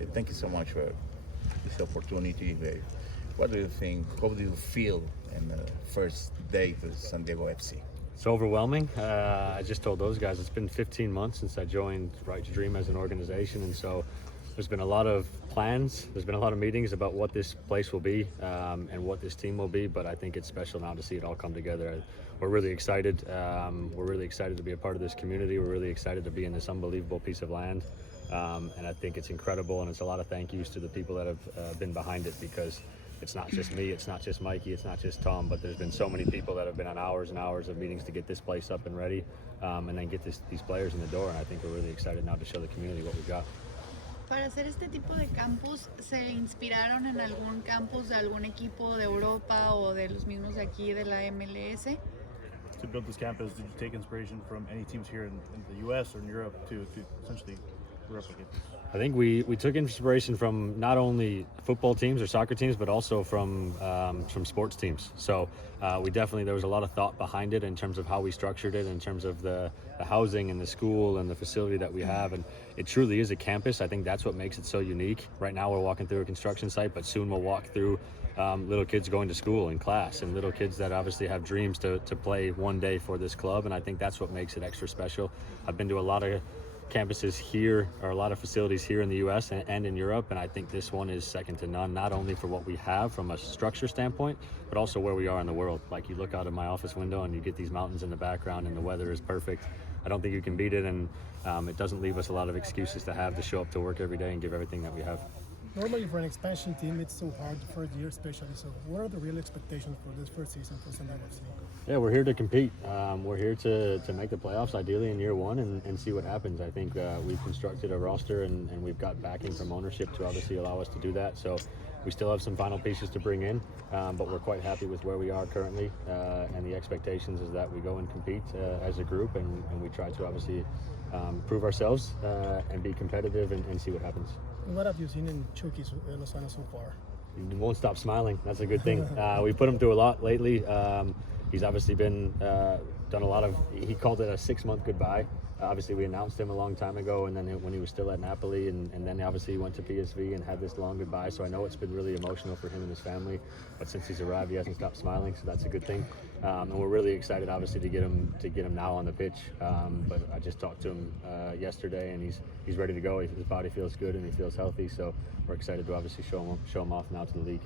Thank you so much for this opportunity. What do you think? How do you feel in the first day to San Diego FC? It's overwhelming. I just told those guys it's been 15 months since I joined Right to Dream as an organization, and so there's been a lot of plans. There's been a lot of meetings about what this place will be and what this team will be, but I think it's special now to see it all come together. We're really excited. We're really excited to be a part of this community. We're really excited to be in this unbelievable piece of land. And I think it's incredible, and it's a lot of thank yous to the people that have been behind it, because it's not just me, it's not just Mikey, it's not just Tom, but there's been so many people that have been on hours and hours of meetings to get this place up and ready, and then get these players in the door. And I think we're really excited now to show the community what we've got. Para hacer este tipo de campus, ¿se inspiraron en algún campus de algún equipo de Europa o de los mismos de aquí de la MLS? To build this campus, did you take inspiration from any teams here in the U.S. or in Europe to essentially replicate this? I think we took inspiration from not only football teams or soccer teams, but also from sports teams. So there was a lot of thought behind it in terms of how we structured it, in terms of the housing and the school and the facility that we have. And it truly is a campus. I think that's what makes it so unique. Right now we're walking through a construction site, but soon we'll walk through little kids going to school and class, and little kids that obviously have dreams to play one day for this club. And I think that's what makes it extra special. I've been to a lot of campuses here, or a lot of facilities here in the US and in Europe, and I think this one is second to none, not only for what we have from a structure standpoint, but also where we are in the world. Like, you look out of my office window and you get these mountains in the background, and the weather is perfect. I don't think you can beat it, and it doesn't leave us a lot of excuses to show up to work every day and give everything that we have. Normally for an expansion team, it's so hard the first year especially. So what are the real expectations for this first season for San Diego FC? Yeah, we're here to compete. We're here to make the playoffs ideally in year one and see what happens. I think we've constructed a roster and we've got backing from ownership to obviously allow us to do that. So we still have some final pieces to bring in, but we're quite happy with where we are currently. And the expectations is that we go and compete as a group, and we try to obviously prove ourselves and be competitive and see what happens. What have you seen in Chucky Lozano so far? He won't stop smiling. That's a good thing. We put him through a lot lately. He's obviously been done a lot of. He called it a 6-month goodbye. Obviously, we announced him a long time ago, and then when he was still at Napoli, and then obviously he went to PSV and had this long goodbye. So I know it's been really emotional for him and his family. But since he's arrived, he hasn't stopped smiling, so that's a good thing. And we're really excited, obviously, to get him now on the pitch. But I just talked to him yesterday, and he's ready to go. His body feels good and he feels healthy. So we're excited to obviously show him off now to the league.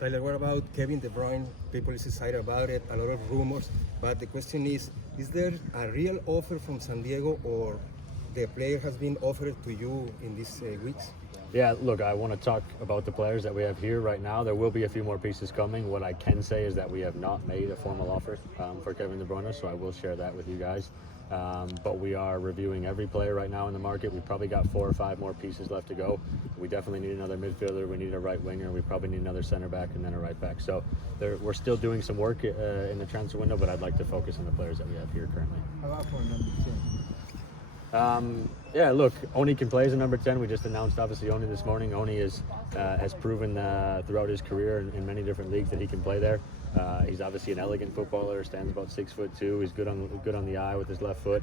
Tyler, what about Kevin de Bruyne? People is excited about it, a lot of rumors, but the question is there a real offer from San Diego, or the player has been offered to you in these weeks? Yeah, look, I want to talk about the players that we have here right now. There will be a few more pieces coming. What I can say is that we have not made a formal offer for Kevin de Bruyne, so I will share that with you guys. But we are reviewing every player right now in the market. We've probably got 4 or 5 more pieces left to go. We definitely need another midfielder. We need a right winger. We probably need another center back and then a right back. So we're still doing some work in the transfer window, but I'd like to focus on the players that we have here currently. How about for number 10? Yeah, look, Oni can play as a number 10. We just announced, obviously, Oni this morning. Oni has proven throughout his career in many different leagues that he can play there. He's obviously an elegant footballer, stands about 6'2". He's good on the eye with his left foot,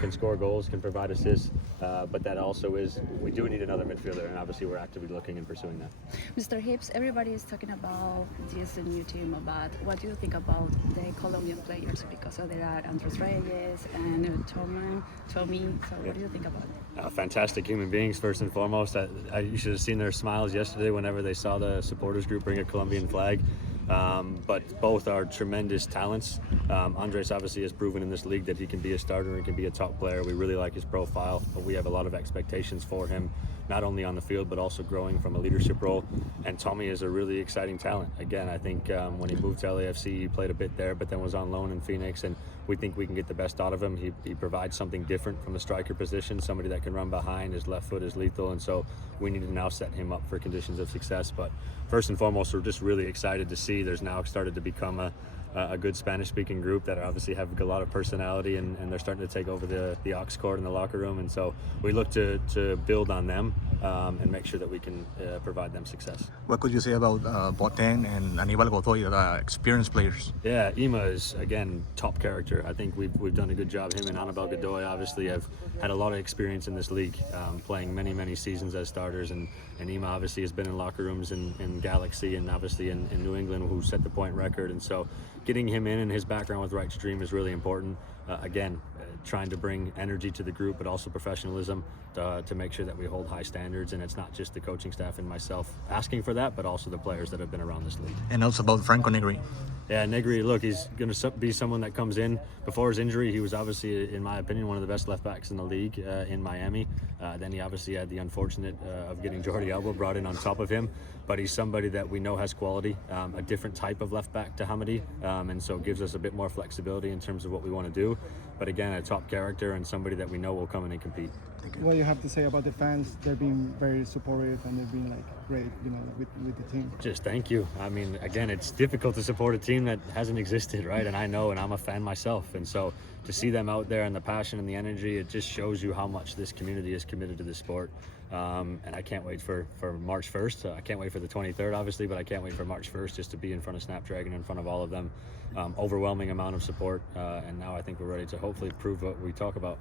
can score goals, can provide assists. But that also is, we do need another midfielder, and obviously we're actively looking and pursuing that. Mr. Heaps, everybody is talking about this new team, but what do you think about the Colombian players? Because there are Andres Reyes and Tommy. So what do you think about it? Fantastic human beings, first and foremost. You should have seen their smiles yesterday whenever they saw the supporters group bring a Colombian flag. But both are tremendous talents. Andres obviously has proven in this league that he can be a starter and can be a top player. We really like his profile, but we have a lot of expectations for him, not only on the field, but also growing from a leadership role. And Tommy is a really exciting talent. Again, I think when he moved to LAFC, he played a bit there, but then was on loan in Phoenix, and we think we can get the best out of him. He provides something different from a striker position, somebody that can run behind. His left foot is lethal, and so we need to now set him up for conditions of success. But first and foremost, we're just really excited to see there's now started to become a good Spanish-speaking group that obviously have a lot of personality, and they're starting to take over the aux cord in the locker room. And so we look to build on them and make sure that we can provide them success. What could you say about Boateng and Aníbal Godoy, experienced players? Yeah, Ima is, again, top character. I think we've done a good job. Him and Aníbal Godoy obviously have had a lot of experience in this league, playing many seasons as starters, and Ima obviously has been in locker rooms in Galaxy and obviously in New England, who set the point record, and so getting him in and his background with Right to Dream is really important. Again, trying to bring energy to the group, but also professionalism to make sure that we hold high standards, and it's not just the coaching staff and myself asking for that, but also the players that have been around this league. And also about Franco Negri. Yeah, Negri, look, he's going to be someone that comes in. Before his injury, he was obviously, in my opinion, one of the best left backs in the league in Miami. Then he obviously had the unfortunate of getting Jordi Alba brought in on top of him. But he's somebody that we know has quality, a different type of left back to Hamadi, and so gives us a bit more flexibility in terms of what we want to do. But again, a top character and somebody that we know will come in and compete. What do you have to say about the fans? They're being very supportive and they've been great, with the team. Just thank you. I mean, again, it's difficult to support a team that hasn't existed, right? And I know, and I'm a fan myself. And so to see them out there and the passion and the energy, it just shows you how much this community is committed to the sport. And I can't wait for March 1st. I can't wait for the 23rd, obviously, but I can't wait for March 1st just to be in front of Snapdragon, in front of all of them. Overwhelming amount of support. And now I think we're ready to hopefully prove what we talk about.